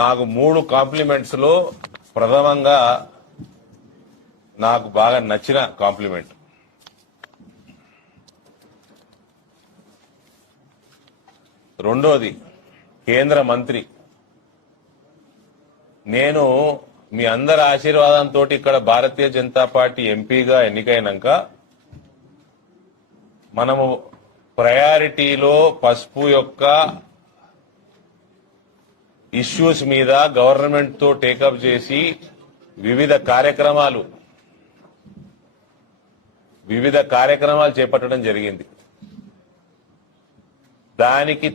నాకు 3 కాంప్లిమెంట్స్ లో ప్రథమంగా నాకు బాగా నచ్చిన కాంప్లిమెంట్ రెండోది కేంద్ర మంత్రి నేను మీ అందరి ఆశీర్వాదంతో ఇక్కడ భారతీయ జనతా పార్టీ ఎంపీగా ఎన్నికైనాక మనము ప్రయారిటీలో పసుపు యొక్క ఇష్యూస్ మీద గవర్నమెంట్ తో టేకప్ చేసి వివిధ కార్యక్రమాలు చేపట్టడం జరిగింది. దానికి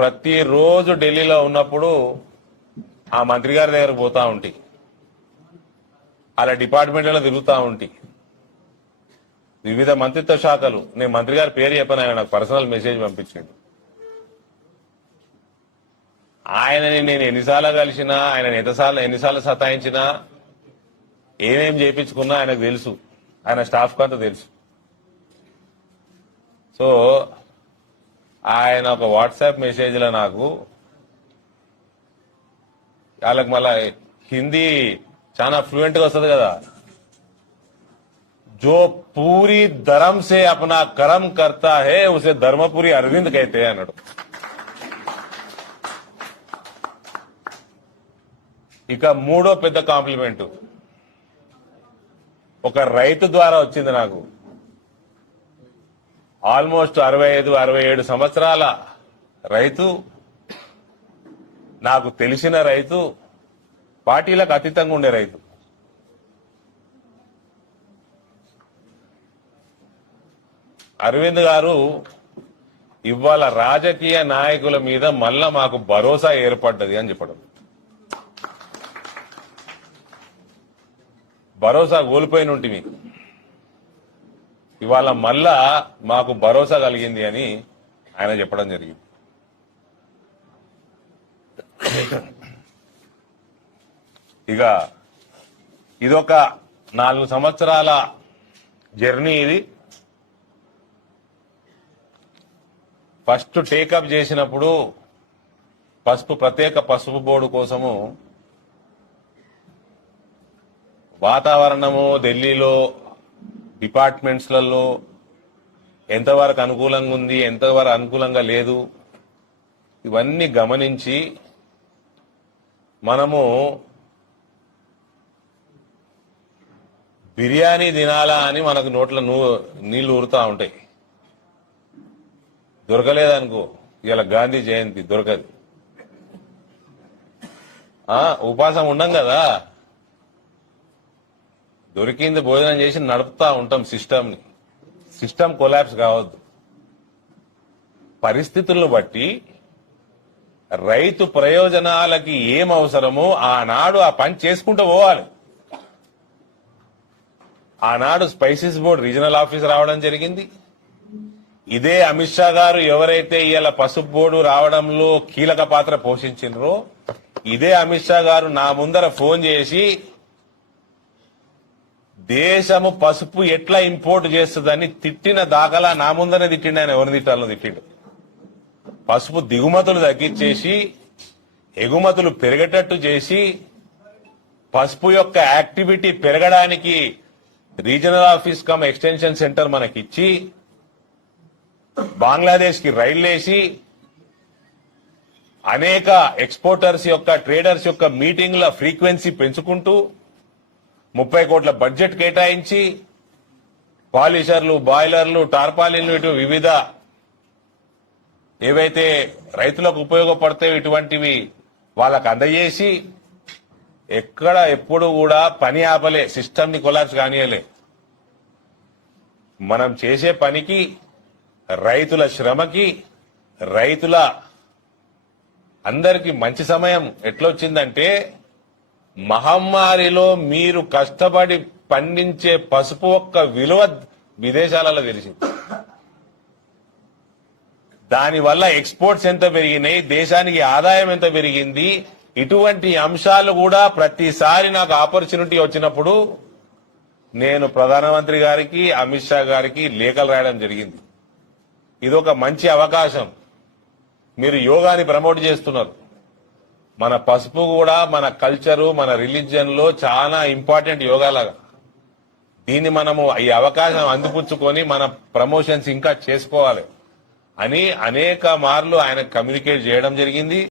ప్రతిరోజు ఢిల్లీలో ఉన్నప్పుడు ఆ మంత్రి గారి దగ్గరకు పోతా ఉంటాయి, అలా డిపార్ట్మెంట్లలో తిరుగుతూ ఉంటాయి. వివిధ మంత్రిత్వ శాఖలు, నేను మంత్రి గారి పేరు చెప్పాను, ఆయన నాకు పర్సనల్ మెసేజ్ పంపించాడు. ఆయనని నేను ఎన్నిసార్లు కలిసినా, ఆయన ఎన్నిసార్లు సతాయించినా, ఏమేం చేయించుకున్నా ఆయనకు తెలుసు, ఆయన స్టాఫ్ అంతా తెలుసు. సో ఆయన ఒక వాట్సాప్ మెసేజ్లో నాకు వాళ్ళకి మళ్ళా హిందీ చాలా ఫ్లూయెంట్ గా వస్తుంది కదా, जो पूरी धर्म से अपना कर्म करता है उसे धर्मपुरी अरविंद कहते हैं అన్నాడు. ఇక మూడో పెద్ద కాంప్లిమెంట్ ఒక రైతు ద్వారా వచ్చింది నాకు. ఆల్మోస్ట్ 65-67 సంవత్సరాల రైతు, నాకు తెలిసిన రైతు, పార్టీలకు అతీతంగా ఉండే రైతు. అరవింద్ గారు ఇవాళ రాజకీయ నాయకుల మీద మళ్ళా మాకు భరోసా ఏర్పడ్డది అని చెప్పడం. భరోసా కోల్పోయిన ఉంటుంది, ఇవాళ మళ్ళా మాకు భరోసా కలిగింది అని ఆయన చెప్పడం జరిగింది. ఇక ఇదొక 4 సంవత్సరాల జర్నీ. ఇది ఫస్ట్ టేకప్ చేసినప్పుడు ప్రత్యేక పసుపు బోర్డు కోసము వాతావరణము ఢిల్లీలో డిపార్ట్మెంట్స్లలో ఎంతవరకు అనుకూలంగా ఉంది, ఎంతవరకు అనుకూలంగా లేదు, ఇవన్నీ గమనించి మనము బిర్యానీ తినాలా అని మనకు నోట్ల నీళ్లు ఊరుతా ఉంటాయి. దొరకలేదనుకో, ఇలా గాంధీ జయంతి దొరకదు, ఉపాసం ఉండం కదా, దొరికింది భోజనం చేసి నడుపుతా ఉంటాం సిస్టమ్ని. సిస్టమ్ కొలాప్స్ కావద్దు. పరిస్థితులను బట్టి రైతు ప్రయోజనాలకి ఏం అవసరమో ఆనాడు ఆ పని చేసుకుంటూ పోవాలి. ఆనాడు స్పైసెస్ బోర్డు రీజనల్ ఆఫీస్ రావడం జరిగింది. ఇదే అమిత్ షా గారు ఎవరైతే ఇవాళ పసుపు బోర్డు రావడంలో కీలక పాత్ర పోషించినరో, ఇదే అమిత్ షా గారు నా ముందర ఫోన్ చేసి దేశము పసుపు ఎట్లా ఇంపోర్ట్ చేస్తుందని తిట్టిన దాఖలా నా ముందరనే తిట్టిండు. ఆయన ఎవరిని తిట్టాలో తిట్టిండు. పసుపు దిగుమతులు తగ్గించేసి ఎగుమతులు పెరిగేటట్టు చేసి పసుపు యొక్క యాక్టివిటీ పెరగడానికి regional office cum extension centre మనకిచ్చి బంగ్లాదేశ్ కి రైళ్లేసి అనేక ఎక్స్పోర్టర్స్ యొక్క ట్రేడర్స్ యొక్క మీటింగ్ల ఫ్రీక్వెన్సీ పెంచుకుంటూ 30 కోట్ల బడ్జెట్ కేటాయించి పాలిషర్లు, బాయిలర్లు, టార్పాలిన్లు, ఇటు వివిధ ఏవైతే రైతులకు ఉపయోగపడతాయో ఇటువంటివి వాళ్ళకు అందజేసి ఎప్పుడు కూడా పని ఆపలే, సిస్టమ్ ని కొలాప్స్ కానియలే. మనం చేసే పనికి, రైతుల శ్రమకి, రైతుల అందరికి మంచి సమయం ఎట్లొచ్చిందంటే, మహమ్మారిలో మీరు కష్టపడి పండించే పసుపు యొక్క విలువ విదేశాలలో తెలిసింది. దానివల్ల ఎక్స్పోర్ట్స్ ఎంత పెరిగినాయి, దేశానికి ఆదాయం ఎంత పెరిగింది, ఇటువంటి అంశాలు కూడా ప్రతిసారి నాకు ఆపర్చునిటీ వచ్చినప్పుడు నేను ప్రధానమంత్రి గారికి, అమిత్ షా గారికి లేఖలు రాయడం జరిగింది. ఇదొక మంచి అవకాశం. మీరు యోగాని ప్రమోట్ చేస్తున్నారు, మన పసుపు కూడా మన కల్చరు మన రిలీజియన్ లో చాలా ఇంపార్టెంట్ యోగాలాగా దీన్ని మనము ఈ అవకాశం అందిపుచ్చుకొని మన ప్రమోషన్స్ ఇంకా చేసుకోవాలి అని అనేక మార్లు ఆయన కమ్యూనికేట్ చేయడం జరిగింది.